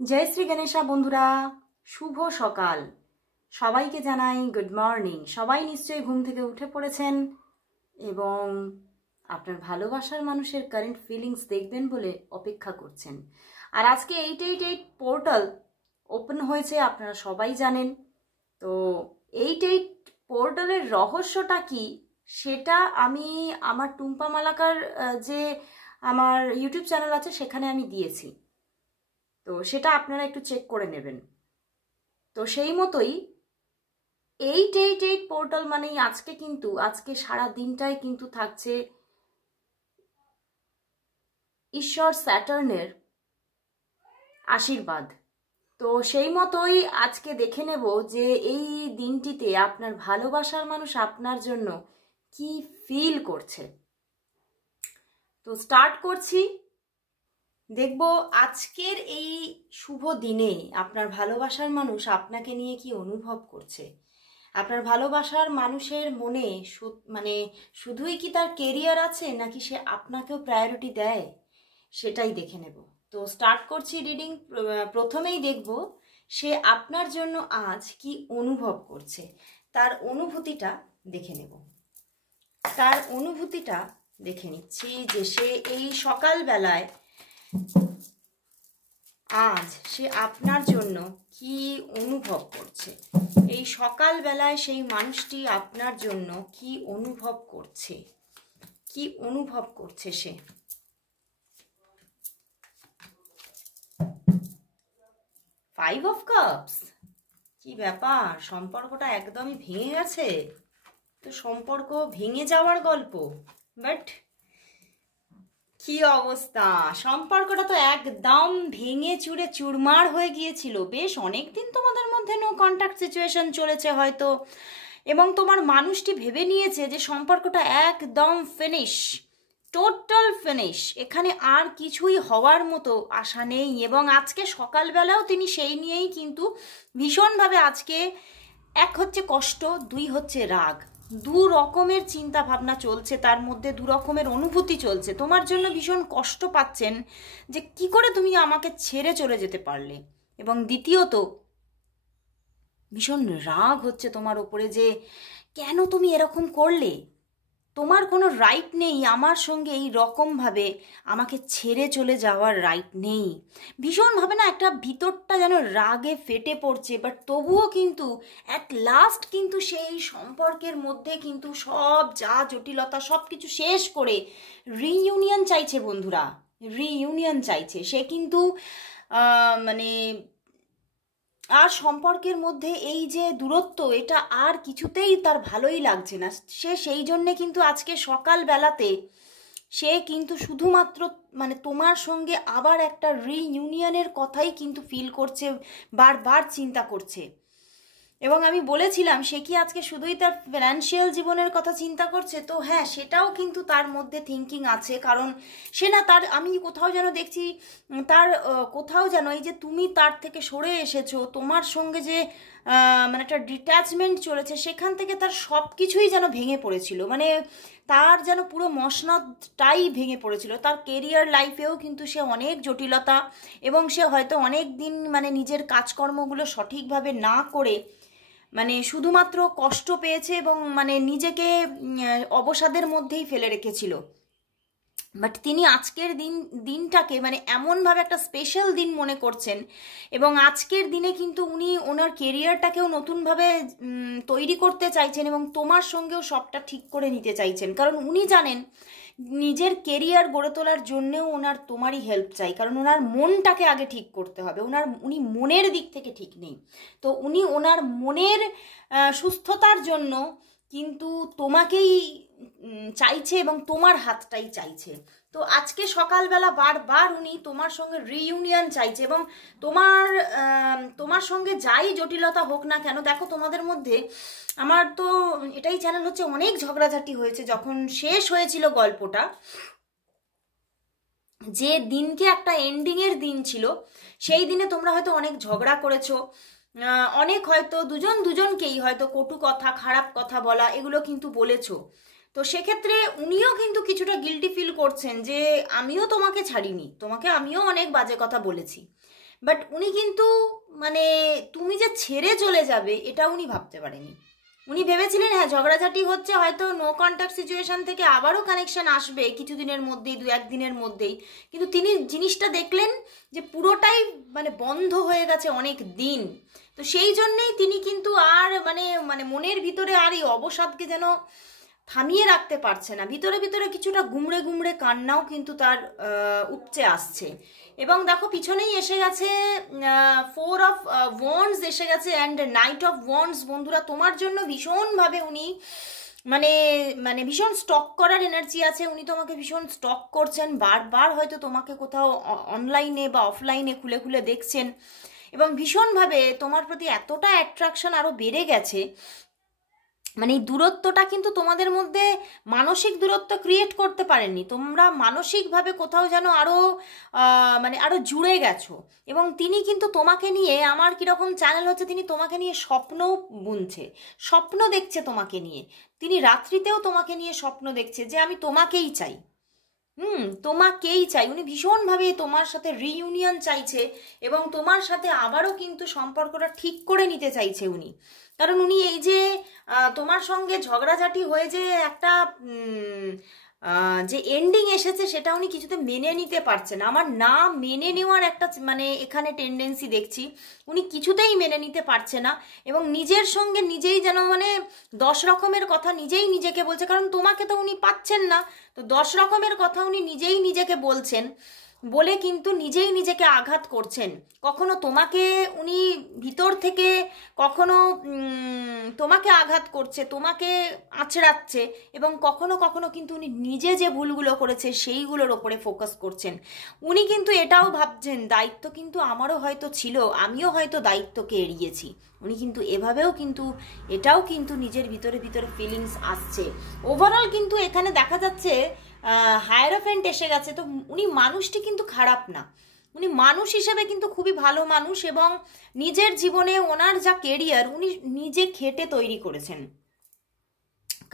জয় শ্রী গণেশা বন্ধুরা, শুভ সকাল। সবাইকে জানাই গুড মর্নিং। সবাই নিশ্চয়ই ঘুম থেকে উঠে পড়েছেন এবং আপনার ভালোবাসার মানুষের কারেন্ট ফিলিংস দেখবেন বলে অপেক্ষা করছেন। আর আজকে 888 পোর্টাল ওপেন হয়েছে, আপনারা সবাই জানেন। তো 88 পোর্টালের রহস্যটা কি সেটা আমি আমার টুম্পা মালাকার যে আমার ইউটিউব চ্যানেল আছে সেখানে আমি দিয়েছি। তো সেটা আপনারা একটু চেক করে নেবেন। তো সেই মতোই 888 পোর্টাল মানেই আজকে সারা দিনটাই কিন্তু থাকছে ঈশ্বর স্যাটার্নের আশীর্বাদ। তো সেই মতোই আজকে দেখে নেব যে এই দিনটিতে আপনার ভালোবাসার মানুষ আপনার জন্য কি ফিল করছে। তো স্টার্ট করছি। দেখব আজকের এই শুভ দিনে আপনার ভালোবাসার মানুষ আপনাকে নিয়ে কি অনুভব করছে। আপনার ভালোবাসার মানুষের মনে মানে শুধুই কি তার কেরিয়ার আছে নাকি সে আপনাকেও প্রায়োরিটি দেয়, সেটাই দেখে নেব। তো স্টার্ট করছি রিডিং। প্রথমেই দেখব সে আপনার জন্য আজ কি অনুভব করছে, তার অনুভূতিটা দেখে নেব। তার অনুভূতিটা দেখে নিচ্ছি যে সে এই সকালবেলায় আজ সে আপনার জন্য কি অনুভব করছে। এই সকালবেলায় সেই মানুষটি আপনার জন্য কি অনুভব করছে, কি অনুভব করছে সে। ফাইভ অফ কাপস, কি ব্যাপার, সম্পর্কটা একদমই ভেঙে গেছে। তো সম্পর্ক ভেঙে যাওয়ার গল্প, বাট কি অবস্থা, সম্পর্কটা তো একদম ভেঙে চুরে চুরমার হয়ে গিয়েছিল। বেশ অনেকদিন তোমাদের মধ্যে নো কন্ট্যাক্ট সিচুয়েশন চলেছে হয়তো, এবং তোমার মানুষটি ভেবে নিয়েছে যে সম্পর্কটা একদম ফিনিশ, টোটাল ফিনিশ, এখানে আর কিছুই হওয়ার মতো আশা নেই। এবং আজকে সকালবেলাও তিনি সেই নিয়েই কিন্তু ভীষণভাবে আজকে, এক হচ্ছে কষ্ট, দুই হচ্ছে রাগ, দু রকমের চিন্তা ভাবনা চলছে, তার মধ্যে দু রকমের অনুভূতি চলছে। তোমার জন্য ভীষণ কষ্ট পাচ্ছেন যে কি করে তুমি আমাকে ছেড়ে চলে যেতে পারলে, এবং দ্বিতীয়ত ভীষণ রাগ হচ্ছে তোমার ওপরে যে কেন তুমি এরকম করলে, তোমার কোনো রাইট নেই আমার সঙ্গে এই রকমভাবে আমাকে ছেড়ে চলে যাওয়ার রাইট নেই। ভীষণভাবে না একটা ভিতরটা যেন রাগে ফেটে পড়ছে, বাট তবুও কিন্তু অ্যাট লাস্ট কিন্তু সেই সম্পর্কের মধ্যে কিন্তু সব যা জটিলতা সব কিছু শেষ করে রিইউনিয়ন চাইছে বন্ধুরা, রিইউনিয়ন চাইছে সে কিন্তু মানে আর সম্পর্কের মধ্যে এই যে দূরত্ব, এটা আর কিছুতেই তার ভালোই লাগছে না। সে সেই জন্যে কিন্তু আজকে সকালবেলাতে সে কিন্তু শুধুমাত্র মানে তোমার সঙ্গে আবার একটা রিইউনিয়নের কথাই কিন্তু ফিল করছে, বারবার চিন্তা করছে। এবং আমি বলেছিলাম সে কি আজকে শুধুই তার ফিনান্সিয়াল জীবনের কথা চিন্তা করছে, তো হ্যাঁ সেটাও কিন্তু তার মধ্যে থিঙ্কিং আছে। কারণ সে না তার, আমি কোথাও যেন দেখছি তার কোথাও যেন এই যে তুমি তার থেকে সরে এসেছো, তোমার সঙ্গে যে মানে একটা ডিট্যাচমেন্ট চলেছে, সেখান থেকে তার সব কিছুই যেন ভেঙে পড়েছিল। মানে তার যেন পুরো মসনদটাই ভেঙে পড়েছিল। তার কেরিয়ার লাইফেও কিন্তু সে অনেক জটিলতা, এবং সে হয়তো অনেক দিন মানে নিজের কাজকর্মগুলো সঠিকভাবে না করে মানে শুধুমাত্র কষ্ট পেয়েছে এবং মানে নিজেকে অবসাদের মধ্যেই ফেলে রেখেছিল। বাট তিনি আজকের দিনটাকে মানে এমনভাবে একটা স্পেশাল দিন মনে করছেন, এবং আজকের দিনে কিন্তু উনি ওনার কেরিয়ারটাকেও নতুনভাবে তৈরি করতে চাইছেন, এবং তোমার সঙ্গেও সবটা ঠিক করে নিতে চাইছেন। কারণ উনি জানেন নিজের কেরিয়ার গড়ে তোলার জন্যেও ওনার তোমারই হেল্প চাই, কারণ ওনার মনটাকে আগে ঠিক করতে হবে। উনি মনের দিক থেকে ঠিক নেই, তো উনি ওনার মনের সুস্থতার জন্য কিন্তু তোমাকেই চাইছে এবং তোমার হাতটাই চাইছে। তো আজকে সকালবেলা বারবার উনি তোমার সঙ্গে রিইউনিয়ন চাইছে, এবং তোমার সঙ্গে যাই জটিলতা হোক না কেন, দেখো তোমাদের মধ্যে আমার তো এটাই চ্যানেল হচ্ছে অনেক ঝগড়াঝাটি হয়েছে। যখন শেষ হয়েছিল গল্পটা, যে দিনকে একটা এন্ডিংয়ের দিন ছিল, সেই দিনে তোমরা হয়তো অনেক ঝগড়া করেছো, অনেক হয়তো দুজনকেই হয়তো কটু কথা, খারাপ কথা বলা, এগুলো কিন্তু বলেছো। তো সেক্ষেত্রে উনিও কিন্তু কিছুটা গিল্টি ফিল করছেন যে আমিও তোমাকে ছাড়িনি, তোমাকে আমিও অনেক বাজে কথা বলেছি। বাট উনি কিন্তু মানে তুমি যে ছেড়ে চলে যাবে এটা উনি ভাবতে পারেনি। উনি ভেবেছিলেন হ্যাঁ ঝগড়াঝাটি হচ্ছে, হয়তো নো কন্ট্যাক্ট সিচুয়েশন থেকে আবারও কানেকশন আসবে কিছুদিনের মধ্যেই, 2-1 দিনের মধ্যেই। কিন্তু তিনি জিনিসটা দেখলেন যে পুরোটাই মানে বন্ধ হয়ে গেছে অনেক দিন। তো সেই জন্যেই তিনি কিন্তু আর মানে মানে মনের ভিতরে আর এই অবসাদকে যেন থামিয়ে রাখতে পারছে না। ভিতরে ভিতরে কিছুটা গুমড়ে গুমড়ে কান্নাও কিন্তু তার উপচে আসছে। এবং দেখো পিছনেই এসে গেছে 4 অফ ওয়ান্ডস এসে গেছে অ্যান্ড নাইট অফ ওয়ান্ডস। বন্ধুরা তোমার জন্য ভীষণভাবে উনি মানে মানে ভীষণ স্টক করার এনার্জি আছে। উনি তোমাকে ভীষণ স্টক করছেন, বারবার হয়তো তোমাকে কোথাও অনলাইনে বা অফলাইনে খুলে খুলে দেখছেন, এবং ভীষণভাবে তোমার প্রতি এতটা অ্যাট্রাকশন আরও বেড়ে গেছে। মানে এই দূরত্বটা কিন্তু তোমাদের মধ্যে মানসিক দূরত্ব ক্রিয়েট করতে পারেননি, তোমরা মানসিকভাবে কোথাও যেন আরও মানে আরও জুড়ে গেছো। এবং তিনি কিন্তু তোমাকে নিয়ে, আমার কীরকম চ্যানেল হচ্ছে, তিনি তোমাকে নিয়ে স্বপ্নও বুনছে, স্বপ্ন দেখছে তোমাকে নিয়ে। তিনি রাত্রিতেও তোমাকে নিয়ে স্বপ্ন দেখছে যে আমি তোমাকেই চাই, তোমাকেই চাই। উনি ভীষণভাবে তোমার সাথে রিইউনিয়ন চাইছে এবং তোমার সাথে আবারও কিন্তু সম্পর্কটা ঠিক করে নিতে চাইছে উনি। কারণ উনি এই যে তোমার সঙ্গে ঝগড়াঝাটি হয়ে যে একটা যে এন্ডিং এসেছে সেটা উনি কিছুতে মেনে নিতে পারছেন। আমার না মেনে নেওয়ার একটা মানে এখানে টেন্ডেন্সি দেখছি, উনি কিছুতেই মেনে নিতে পারছে না এবং নিজের সঙ্গে নিজেই যেন মানে 10 রকমের কথা নিজেই নিজেকে বলছে। কারণ তোমাকে তো উনি পাচ্ছেন না, তো 10 রকমের কথা উনি নিজেই নিজেকে বলছেন, বলে কিন্তু নিজেই নিজেকে আঘাত করছেন। কখনো তোমাকে উনি ভিতর থেকে কখনো তোমাকে আঘাত করছে, তোমাকে আঁচড়াচ্ছে, এবং কখনো কখনো কিন্তু উনি নিজে যে ভুলগুলো করেছে সেইগুলোর ওপরে ফোকাস করছেন। উনি কিন্তু এটাও ভাবছেন দায়িত্ব কিন্তু আমারও হয়তো ছিল, আমিও হয়তো দায়িত্বকে এড়িয়েছি। উনি কিন্তু এভাবেও কিন্তু এটাও কিন্তু নিজের ভিতরে ভিতরে ফিলিংস আসছে। ওভারঅল কিন্তু এখানে দেখা যাচ্ছে হায়ারোফেন্ট এসে গেছে। তো উনি মানুষটি কিন্তু খারাপ না, উনি মানুষ হিসেবে কিন্তু খুবই ভালো মানুষ, এবং নিজের জীবনে ওনার যা কেরিয়ার উনি নিজে খেটে তৈরি করেছেন,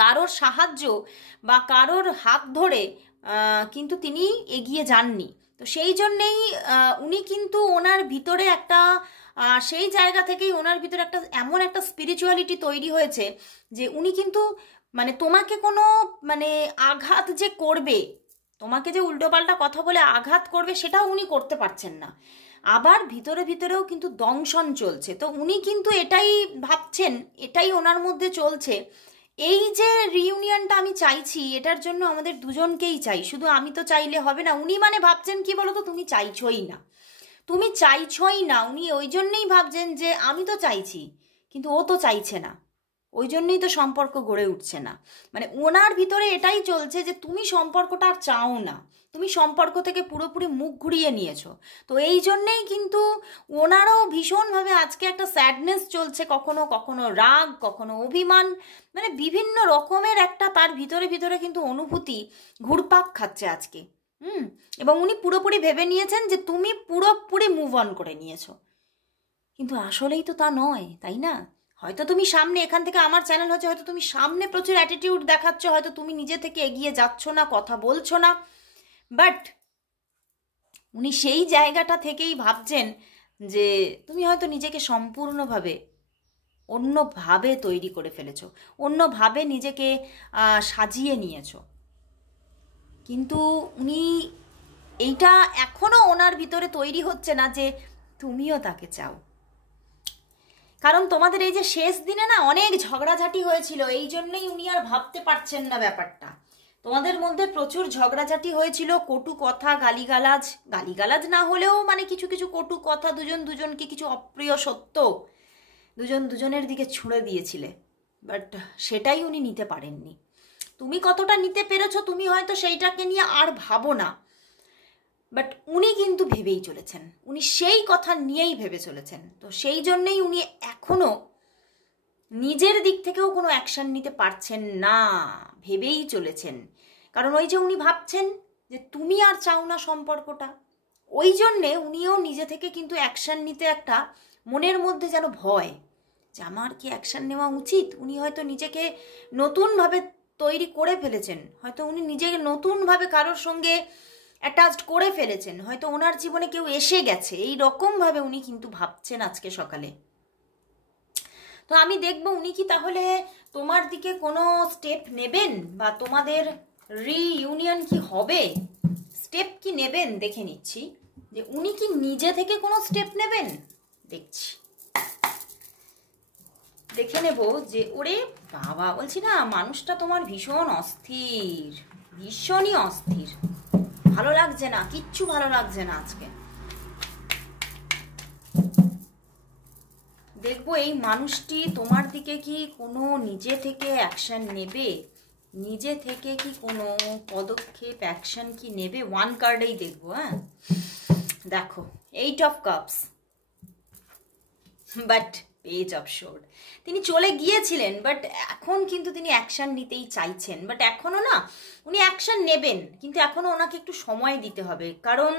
কারোর সাহায্য বা কারোর হাত ধরে কিন্তু তিনি এগিয়ে যাননি। তো সেই জন্যেই উনি কিন্তু ওনার ভিতরে একটা সেই জায়গা থেকেই ওনার ভিতরে একটা এমন একটা স্পিরিচুয়ালিটি তৈরি হয়েছে যে উনি কিন্তু মানে তোমাকে কোনো মানে আঘাত যে করবে, তোমাকে যে উল্টোপাল্টা কথা বলে আঘাত করবে সেটাও উনি করতে পারছেন না। আবার ভিতরে ভিতরেও কিন্তু দংশন চলছে। তো উনি কিন্তু এটাই ভাবছেন, এটাই ওনার মধ্যে চলছে, এই যে রিইউনিয়নটা আমি চাইছি এটার জন্য আমাদের দুজনকেই চাই, শুধু আমি তো চাইলে হবে না। উনি মানে ভাবছেন কি বলো তো, তুমি চাইছই না, তুমি চাইছই না। উনি ওই জন্যেই ভাবছেন যে আমি তো চাইছি কিন্তু ও তো চাইছে না, ওই জন্যই তো সম্পর্ক গড়ে উঠছে না। মানে ওনার ভিতরে এটাই চলছে যে তুমি সম্পর্কটা আর চাও না, তুমি সম্পর্ক থেকে পুরোপুরি মুখ ঘুরিয়ে নিয়েছো। তো এই জন্যেই কিন্তু ওনারও ভীষণভাবে আজকে একটা স্যাডনেস চলছে, কখনো কখনো রাগ, কখনো অভিমান, মানে বিভিন্ন রকমের একটা তার ভিতরে ভিতরে কিন্তু অনুভূতি ঘুরপাক খাচ্ছে আজকে। এবং উনি পুরোপুরি ভেবে নিয়েছেন যে তুমি পুরোপুরি মুভ অন করে নিয়েছো, কিন্তু আসলেই তো তা নয়, তাই না? হয়তো তুমি সামনে, এখান থেকে আমার চ্যানেল হচ্ছে, হয়তো তুমি সামনে প্রচুর অ্যাটিটিউড দেখাচ্ছ, হয়তো তুমি নিজে থেকে এগিয়ে যাচ্ছ না, কথা বলছো না, বাট উনি সেই জায়গাটা থেকেই ভাবছেন যে তুমি হয়তো নিজেকে সম্পূর্ণভাবে অন্যভাবে তৈরি করে ফেলেছো, অন্যভাবে নিজেকে সাজিয়ে নিয়েছো। কিন্তু উনি এইটা এখনও ওনার ভিতরে তৈরি হচ্ছে না যে তুমিও তাকে চাও। কারণ তোমাদের এই যে শেষ দিনে না অনেক ঝগড়াঝাটি হয়েছিল, এই জন্যই উনি আর ভাবতে পারছেন না ব্যাপারটা। তোমাদের মধ্যে প্রচুর ঝগড়াঝাটি হয়েছিল, কটু কথা, গালিগালাজ, গালিগালাজ না হলেও মানে কিছু কিছু কটু কথা, দুজন দুজনকে কিছু অপ্রিয় সত্য দুজন দুজনের দিকে ছুঁড়ে দিয়েছিলে, বাট সেটাই উনি নিতে পারেননি। তুমি কতটা নিতে পেরেছো তুমি হয়তো সেইটাকে নিয়ে আর ভাবো না, বাট উনি কিন্তু ভেবেই চলেছেন, উনি সেই কথা নিয়েই ভেবে চলেছেন। তো সেই জন্যেই উনি এখনো নিজের দিক থেকেও কোনো অ্যাকশন নিতে পারছেন না, ভেবেই চলেছেন। কারণ ওই যে উনি ভাবছেন যে তুমি আর চাও না সম্পর্কটা, ওই জন্যে উনিও নিজে থেকে কিন্তু অ্যাকশন নিতে একটা মনের মধ্যে যেন ভয়, যে আমার কি অ্যাকশন নেওয়া উচিত। উনি হয়তো নিজেকে নতুনভাবে তৈরি করে ফেলেছেন, হয়তো উনি নিজেকে নতুনভাবে কারোর সঙ্গে অ্যাটাচড করে ফেলেছেন, হয়তো ওনার জীবনে কেউ এসে গেছে, এই রকমভাবে উনি কিন্তু ভাবছেন আজকে সকালে। তো আমি দেখব উনি কি তাহলে তোমার দিকে কোনো স্টেপ নেবেন, বা তোমাদের রিইউনিয়ন কি হবে, স্টেপ কি নেবেন দেখে নিচ্ছি, যে উনি কি নিজে থেকে কোনো স্টেপ নেবেন। দেখছি, দেখে নেব যে ওরে বাবা, বলছি না মানুষটা তোমার ভীষণ অস্থির, ভীষণই অস্থির, ভালো লাগছে না, কিচ্ছু ভালো লাগছে না আজকে। দেখবো এই মানুষটি তোমার দিকে কি কোনো নিজে থেকে অ্যাকশন নেবে, নিজে থেকে কি কোনো পদক্ষেপ অ্যাকশন কি নেবে। ওয়ান কার্ডেই দেখবো। হ্যাঁ, দেখো 8 of cups, but page of শোর্ড। তিনি চলে গিয়েছিলেন, বাট এখন কিন্তু তিনি অ্যাকশন নিতেই চাইছেন, বাট এখনো না উনি অ্যাকশন নেবেন, কিন্তু এখনো ওনাকে একটু সময় দিতে হবে, কারণ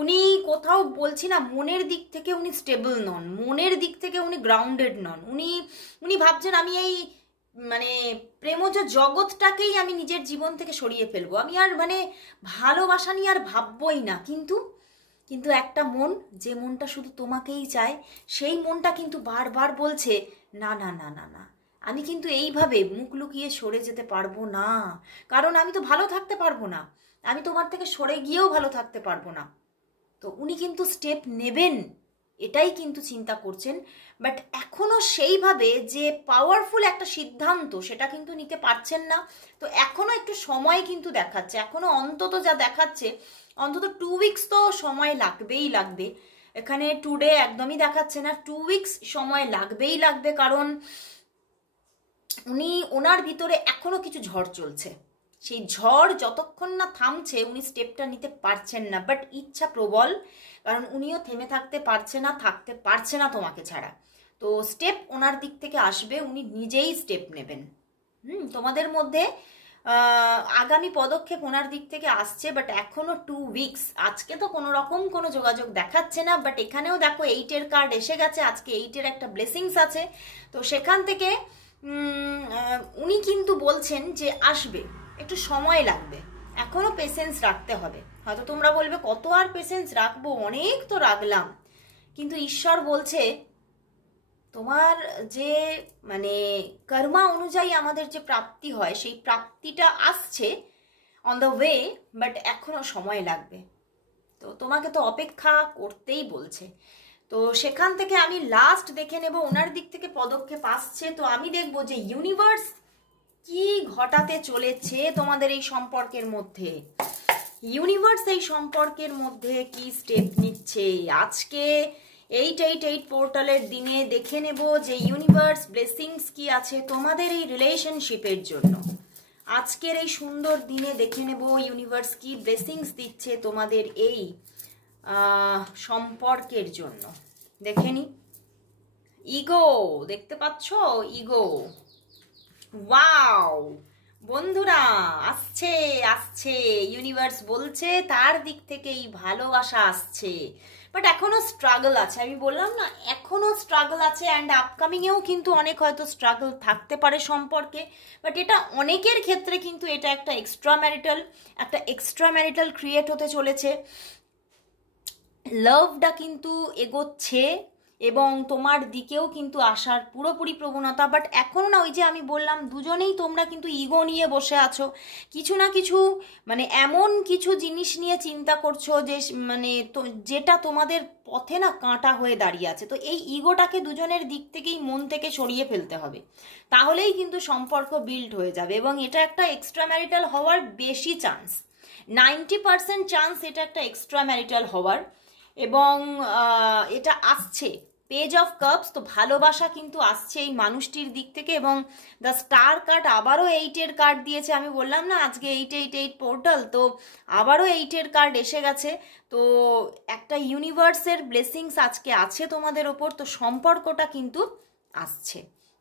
উনি কোথাও বলছি না মনের দিক থেকে উনি স্টেবল নন, মনের দিক থেকে উনি গ্রাউন্ডেড নন। উনি ভাবছেন আমি এই মানে প্রেমজ জগৎটাকেই আমি নিজের জীবন থেকে সরিয়ে ফেলবো, আমি আর মানে ভালোবাসা নিয়ে আর ভাববই না। কিন্তু একটা মন, যে মনটা শুধু তোমাকেই চায়, সেই মনটা কিন্তু বারবার বলছে না না না না না, আমি কিন্তু এইভাবে মুখ লুকিয়ে সরে যেতে পারবো না, কারণ আমি তো ভালো থাকতে পারবো না, আমি তোমার থেকে সরে গিয়েও ভালো থাকতে পারবো না। তো উনি কিন্তু স্টেপ নেবেন, এটাই কিন্তু চিন্তা করছেন, বাট এখনো সেইভাবে যে পাওয়ারফুল একটা সিদ্ধান্ত সেটা কিন্তু নিতে পারছেন না। তো এখনো একটু সময় কিন্তু দেখাচ্ছে, এখনো অন্তত যা দেখাচ্ছে অন্তত 2 উইকস তো সময় লাগবে। এখানে টুডে একদমই দেখাচ্ছে না, 2 উইকস সময় লাগবে, কারণ ওনার ভিতরে এখনো কিছু ঝড় চলছে, সেই ঝড় যতক্ষণ না থামছে উনি স্টেপটা নিতে পারছেন না, বাট ইচ্ছা প্রবল, কারণ উনিও থেমে থাকতে পারছে না তোমাকে ছাড়া। তো স্টেপ ওনার দিক থেকে আসবে, উনি নিজেই স্টেপ নেবেন। তোমাদের মধ্যে আগামী পদক্ষেপ ওনার দিক থেকে আসছে, বাট এখনো 2 উইকস। আজকে তো কোনো রকম কোনো যোগাযোগ দেখাচ্ছে না, বাট এখানেও দেখো 8-এর কার্ড এসে গেছে, আজকে 8-এর একটা ব্লেসিংস আছে। তো সেখান থেকে উনি কিন্তু বলছেন যে আসবে, একটু সময় লাগবে, এখনো পেশেন্স রাখতে হবে। হয়তো তোমরা বলবে কত আর পেশেন্স রাখবো, অনেক তো রাখলাম, কিন্তু ঈশ্বর বলছে তোমার যে মানে কর্মা অনুযায়ী আমাদের যে প্রাপ্তি হয়, সেই প্রাপ্তিটা আসছে অন দ্য ওয়ে, বাট এখনো সময় লাগবে। তো তোমাকে তো অপেক্ষা করতেই বলছে। তো সেখান থেকে আমি লাস্ট দেখে নেব ওনার দিক থেকে পদক্ষেপ আসছে। তো আমি দেখব যে ইউনিভার্স কি ঘটাতে চলেছে তোমাদের এই সম্পর্কের মধ্যে, ইউনিভার্স এই সম্পর্কের মধ্যে কি স্টেপ নিচ্ছে। আজকে 888 পোর্টালের দিনে দেখে নেব যে ইউনিভার্স ব্লেসিংস কি আছে তোমাদের এই রিলেশনশিপের জন্য। আজকের এই সুন্দর দিনে দেখে নেব ইউনিভার্স কি ব্লেসিংস দিচ্ছে তোমাদের এই সম্পর্কের জন্য। দেখে নি, ইগো দেখতে পাচ্ছ, ইগো, ওয়াও বন্ধুরা, আসছে ইউনিভার্স বলছে তার দিক থেকে এই ভালোবাসা আসছে, বাট এখনো স্ট্রাগল আছে। আমি বললাম না এখনো স্ট্রাগল আছে, অ্যান্ড আপকামিংয়েও কিন্তু অনেক হয়তো স্ট্রাগল থাকতে পারে সম্পর্কে, বাট এটা অনেকের ক্ষেত্রে কিন্তু এটা একটা এক্সট্রা ম্যারিটাল ক্রিয়েট হতে চলেছে। লাভটা কিন্তু এগোচ্ছে এবং তোমার দিকেও কিন্তু আসার পুরোপুরি প্রবণতা, বাট এখনও না ওই যে আমি বললাম দুজনেই তোমরা কিন্তু ইগো নিয়ে বসে আছো, কিছু না কিছু মানে এমন কিছু জিনিস নিয়ে চিন্তা করছো যে মানে তো যেটা তোমাদের পথে না কাঁটা হয়ে দাঁড়িয়ে আছে। তো এই ইগোটাকে দুজনের দিক থেকেই মন থেকে সরিয়ে ফেলতে হবে, তাহলেই কিন্তু সম্পর্ক বিল্ড হয়ে যাবে। এবং এটা একটা এক্সট্রা ম্যারিটাল হওয়ার বেশি চান্স, 90% চান্স এটা একটা এক্সট্রা ম্যারিটাল হওয়ার। এবং এটা আসছে পেজ অফ কাপস, তো ভালোবাসা কিন্তু আসছে এই মানুষটির দিক থেকে। এবং দ্য স্টার কার্ড আবারও 8-এর কার্ড দিয়েছে, আমি বললাম না আজকে 888 পোর্টাল, তো আবারও 8-এর কার্ড এসে গেছে। তো একটা ইউনিভার্সের ব্লেসিংস আজকে আছে তোমাদের ওপর, তো সম্পর্কটা কিন্তু আসছে,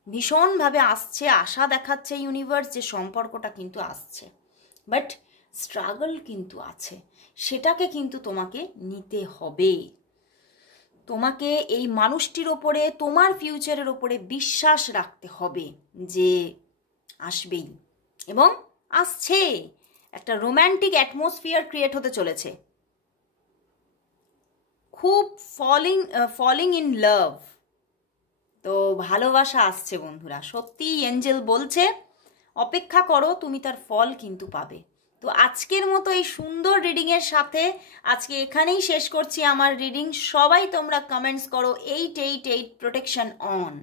ভীষণভাবে আসছে, আশা দেখাচ্ছে ইউনিভার্স যে সম্পর্কটা কিন্তু আসছে, বাট স্ট্রাগল কিন্তু আছে, সেটাকে কিন্তু তোমাকে নিতে হবে। তোমাকে এই মানুষটির ওপরে, তোমার ফিউচারের ওপরে বিশ্বাস রাখতে হবে যে আসবেই এবং আসছে। একটা রোম্যান্টিক অ্যাটমসফিয়ার ক্রিয়েট হতে চলেছে, খুব ফলিং ইন লাভ। তো ভালোবাসা আসছে বন্ধুরা, সত্যি এঞ্জেল বলছে অপেক্ষা করো, তুমি তার ফল কিন্তু পাবে। তো আজকের মতো এই সুন্দর রিডিংয়ের সাথে আজকে এখানেই শেষ করছি আমার রিডিং। সবাই তোমরা কমেন্টস করো 888 প্রোটেকশন অন,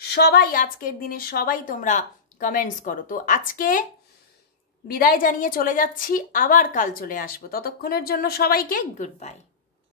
সবাই আজকের দিনে সবাই তোমরা কমেন্টস করো। তো আজকে বিদায় জানিয়ে চলে যাচ্ছি, আবার কাল চলে আসবো। ততক্ষণের জন্য সবাইকে গুড বাই।